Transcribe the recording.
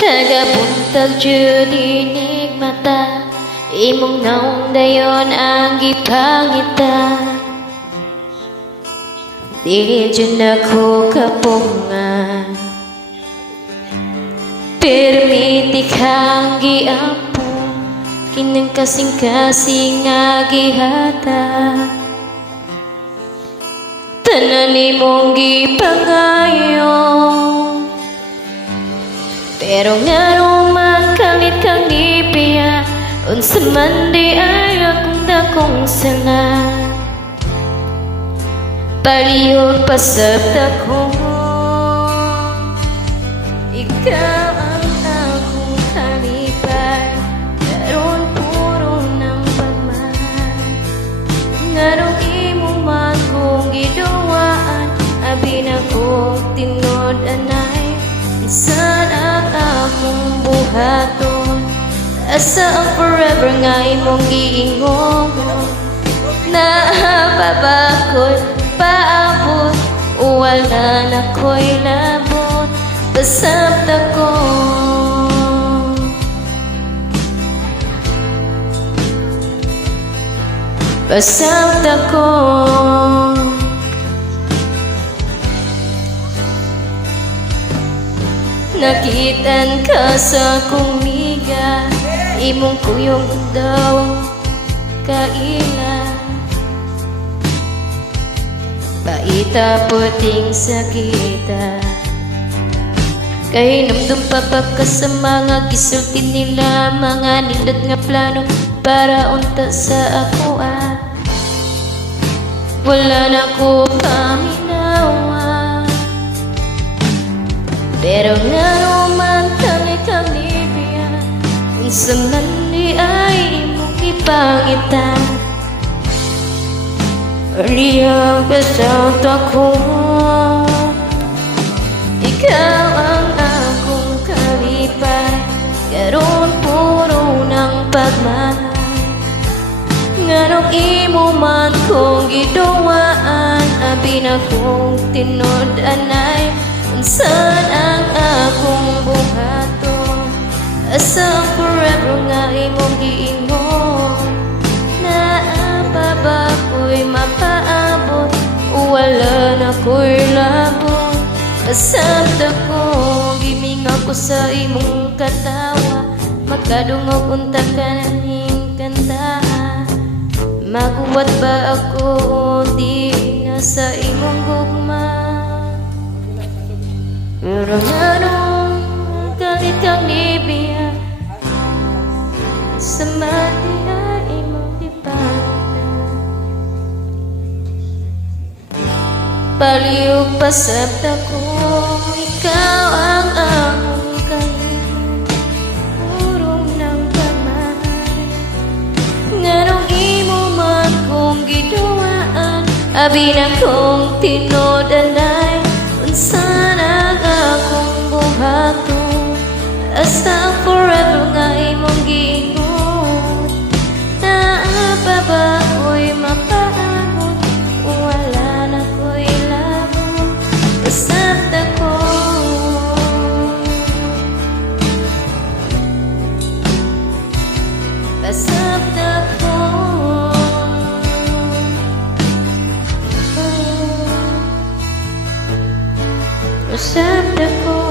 Tagabuntag jud inig mata, imong naong dayon ang gipangita. Dili jud ako kapungan, permiti kang giampon, kinang kasing-kasing nga gihata. Tanan imong gipangayon, pero nga man kalit kang ipiya, unsa man di ay akong dakong sanga. Palihog pa sa dako, ikaw ang akong kalipay, karon puro ng pagmahal. Ngarong imo man kong giduwaan, abi na kong tinod anay, isan ang akong buhaton. Asa ang forever nga imong giingong, nahababakot paabot, wala na ko'y labot, pasabta ko. Pasabta ko. Nakitan ka sa kumiga, imong kuyong daw kaila. Paita puting sakita, kay namdum pa ka sa mga gisulti nila, mga nindot nga plano para unta sa ako wala na ko paminawa. Pero nga naman kami biya, unsa man di ay imong ipangitan. Liyaw ka sa tako, ikaw ang akong kalipay, karon puro ng pagmahal. Nganong imo man kong giduwaan, abi na kong tinod anay, unsan ang akong buhaton. Asa ang forever nga imong giingon, naababa ko'y mapaabot, wala na ko'y labot. Pasabta ko, gimingaw ko sa imong katawa, magkadungog unta ka naning kanta. Maguwat ba ako di na sa imong gugma? Pero nanong galit kang libiya, sa mati ay imong ipanta. Palihog pasabta ko, ikaw ang akong kahilan, purong ng pamahal. Nganong imo man kong giduwaan, abi na kong tinodanay, unsan ang akong buhaton. Asa ang forever nga imong giingon, naababa ko'y mapaabot, wala na ko'y labot. Pasabta ko. Pasabta ko. Pasabta ko.